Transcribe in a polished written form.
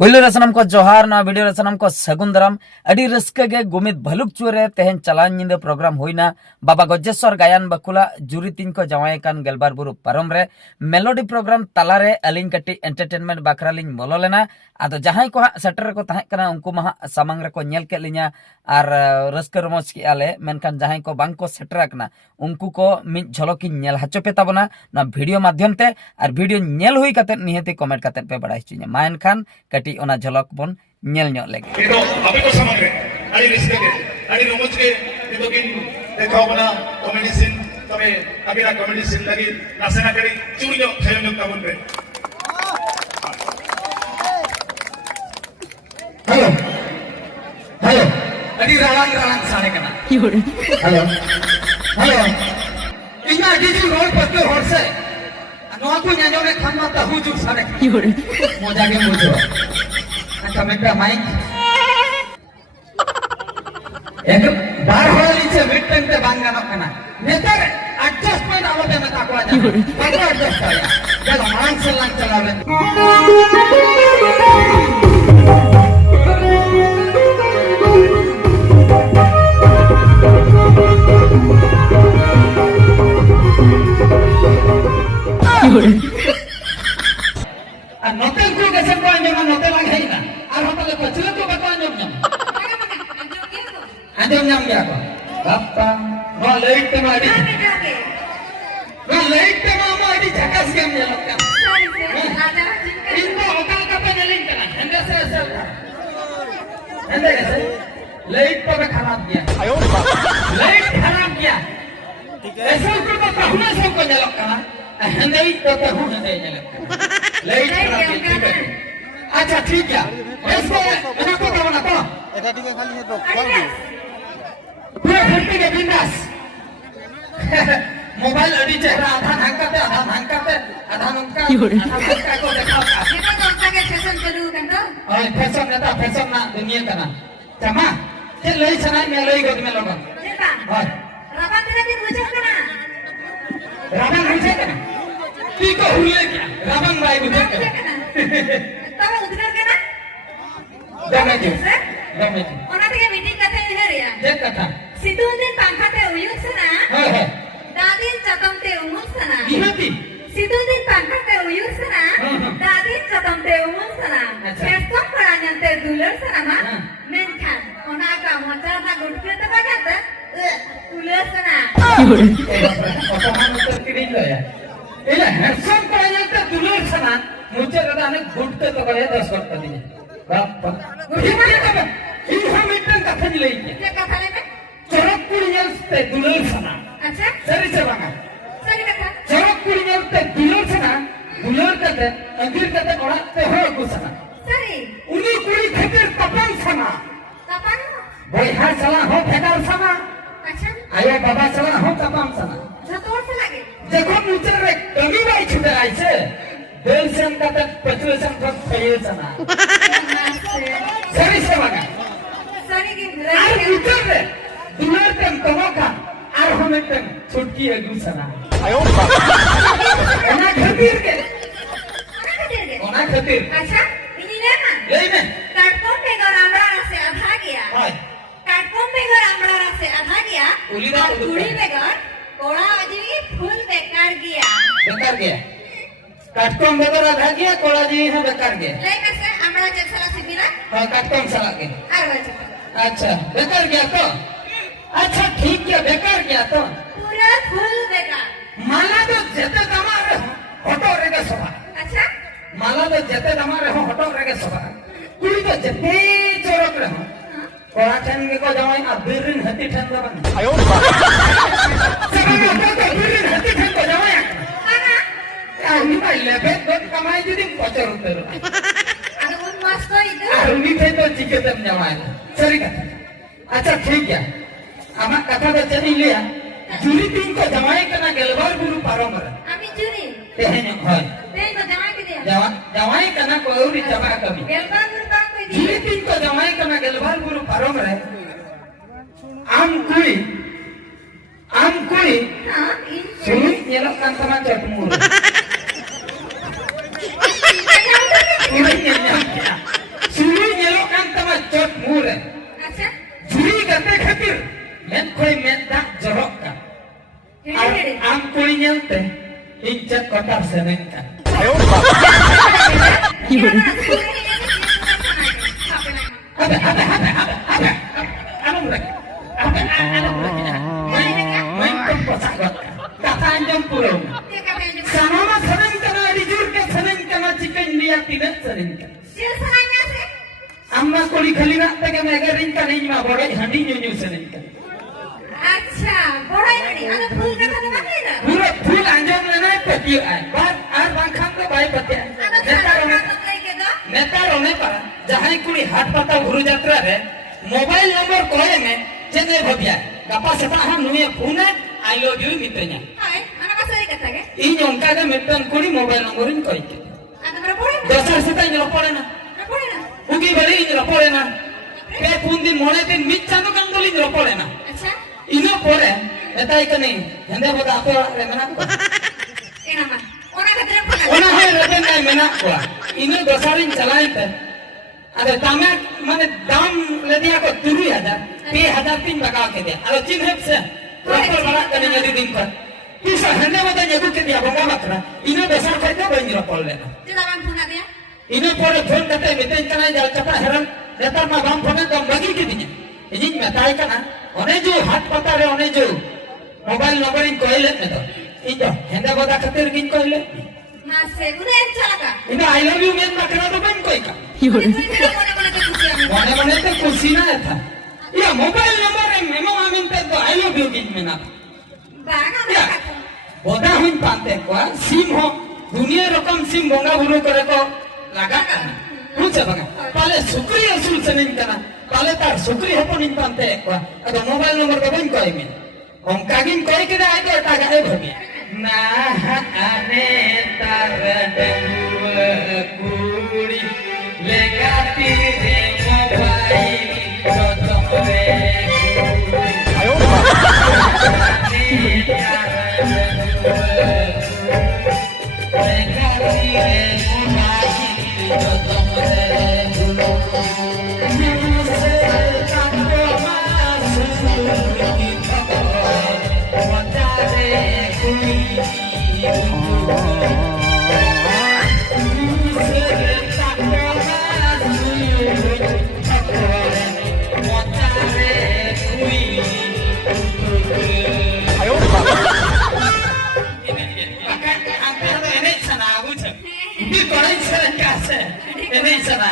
पहिलो रसनम को जोहार ना वीडियो रसनम को सगुन दराम अडी रस्के गे गुमित भलुक चुरे तेहन चलान निंदे प्रोग्राम होइना बाबा गजेश्वर गायन बकुला जुरी तीन को जवाय कान गेलबार बुरु पारम रे मेलोडी प्रोग्राम तालारे अलिंग कटी एंटरटेनमेंट बाखरा लिंग बोलो लेना आदो जहां को सेटर को तहे कना उनको मा सामंग रे को नेल के लिया आर रस्के रमोज की आले मेनखान जहां को बांग को सेटर कना उनको को मिन झलकी नेल हचो पे ताबना ना वीडियो माध्यम ते आर वीडियो नेल हुई कते निहति कमेंट कते पे बड़ाई चिने मानखान कटी ओना झलक बन नेल ᱧᱚᱜ लेगे तो अभी को समग्र आड़ी रिस्क के आड़ी रोमच के तो किन देखाओ बना कॉमेडी सीन तबे अभी ना कॉमेडी सीन लगी नासेना करी चूड़ी जो खेल में तबन पे हेलो हेलो आड़ी रालांग रालांग साने कना हेलो हेलो इना डीजी रोड पर के होर से नवा को न्याजो ने खाना ता हुजू साने मजा के मुझो अच्छा मेरा माइक एक बार होली से मिटन पे बांगना कना नेतर एडजस्टमेंट आवते न ताकवा जा पकड़ एडजस्ट आया चलो माइक से लांग चलावे नोटेल को कैसे पाएंगे ना नोटेल लगे ही ना और हम लोग पचले को बता अंजम नाम क्या को बापा वो लाइट मारी झकास के हम लोग का इनको होटल का पे लिंक करना हंडे से ऐसा हंडे कैसे लाइट पर खराब किया लाइट खराब किया ऐसा को तो कहने से को जलक का हंडे ही तो कहूं हंडे जलक लाइट खराब किया अच्छा ठीक है इसको इनको क्या बना तो এটা দিকে খালি হে তো पूरा घंटे के बिंदास मोबाइल अड़ी चेहरा आधा ढंकाते आधा नुक्का को दिखाओ kita kota ke fashion perlu kan tu? और फैशन नेता फैशन ना दुनिया का ना चमा ये लई सनाई में लई गोद में लोगन Siapa? और Rapat tidak dibujuk kena. Ravan रुझे कना की को हुए क्या रावण भाई बुझे Bujuk kena. Tahu udar kena? दमे जी दमे जी Orang tiga meeting kata ini ya. ये कथा Situnden pangkate uyuk sana. है Dadin catamte umum sana. निहती Situnden pangkate uyuk sana. Dadin catamte umum sana. अच्छा। Kestom peranyante dular sana mah. हाँ। Menkan. Ona ka mocha na gudke ta bagata. Dular sana. ऑटोमान उत्तर किरी लो या इले handsome पाया तो दुलर सना मुझे कदा ने गुडते तो गए 10 वक्त दिए बाप गुडते तो इन हम इतन कथा ले के Dia kata lebe. चरक कुड़ियल ते दुलर सना Acha? सरी से बांगा Sorry kata. चरक कुड़ियल ते दुलर सना दुलर कते अंदर कते ओड़ते हो गुसना Sorry. उनी कुड़ी खातिर तपन सना Kapan? भाई हर सला हो फेकर सना Acha? आयो बाबा सला हो तपन सना Satu orang lagi. देखो मुझे रे कमी भाई छुटे आई से दिल से हम कहते पचले से हम फैल सना सरी से बांगा Sorry ki आर berarti. मुझे रे दुलर तम तमका आर हम तम छुटकी है गुसना ओना खातिर के Mana kecil dia? ओना खातिर Acha? Ini nama. ले में Kartun pegar amra rase adha gaya. हाय Kartun pegar amra rase adha gaya. Uli dah और betul. कुड़ी pegar कोड़ा अजीब फुल बेकार गया. बेकार गया काटकम बेकार आधा गया कोड़ा जी है बेकार गया लेकिन से amra जैसा सिबिला हां काटकम सला के आर बच्चा. अच्छा बेकार गया तो अच्छा ठीक है बेकार गया तो पूरा फुल बेकार. माला तो जते दमारे हटो रेगे सभा अच्छा? माला तो जते दमारे हो हटो रेगे सभा कुड़ी तो जते चोरक रहे हो कोड़ा ठन के को जवाई आ बिरिन हती ठन दबन আয়ো सभा में तो बिरिन हती ठन को जवाई Mana? आउनी भाई लेबे तो कमाई जदी पचर उतर Ada pun mas itu. आउनी थे तो चिकेतम जवाई सरी कथा अच्छा ठीक है आमा कथा तो चली लिया जुली तीन को जवाई कना गेलबार गुरु पारंबर Ami juri. तेहन होय Deh ko jangan ke dia. जवाई कना को औरी जमा कभी Gelban berbang ko dia. जुली तीन को जवाई कना गेलबार गुरु पारंबर आम कुई Hah? Ini. सुनी येलो kan sama चटमुर कुई ने ᱞᱟᱛᱟᱨ ᱥᱮᱨᱮᱧ ᱠᱟᱱ ᱟᱵᱮ ᱟᱞᱚᱢ ᱨᱮ main pemposak kata anjing pulau sama sering kena dijur ke sering kena chicken dia tidak sering kena amma kuli khali nak tege megaring kena ini mah borai handi nyunyu sering kena আচ্ছা বড়াই হাঁড়ি আরে ফুল কথা তো বাকি না pura full anjing lena peti ay bar ar bangkhang ke bai peti netar one para jahai kuli hat pata guru jatra re mobile number kohe me jene bhabya gapa seta ha nuye phone I love you mitanya হাই ana kasari কথা গে ini onka ga metan kuli mobile number in koi ke আমরা পড়ে না dasar seta ini pore na পড়ে না ugi bari ini pore na pe pun din mone din mit chanu kan doli ini pore na আচ্ছা ino pore etai kani hende boda apo re mena ko এনা মা ওনা কাছে পড়া ona hai reten nai mena ko ino dasarin chalai te ade tamak mane dam le dia ko 3000 tin baga ke dia alo chin hep se rapor bala kani jadi din ko pisa hende boda nyedu ke dia bonga makra ino dasar kaita bain rapor le tidak kan punya dia ino pore phone kate meten kana jal chapa heran netar ma bam phone dam bagi ke dinya ini metai kana one jo hat pata re one jo mobile number in koile me to ijo hende boda khatir gin koile না সেগুনে চালাকা ino I love you men makra to bain koi ka মনে মনে তো খুশি আমি mone mone te kursi na tha ya mobile number e memo amin te to I love you gin me na Baga ya boda huin pante ko sim ho dunia rokam sim bonga buru kore ko laga kana bucha baga pale sukri asul senin kana pale tar sukri hoponin pante ko ado mobile number ko bain koi me onka gin koi ke ai to ta ga e bhagi na ane tar dengua kuri legati de mobile jotore ayo ini sana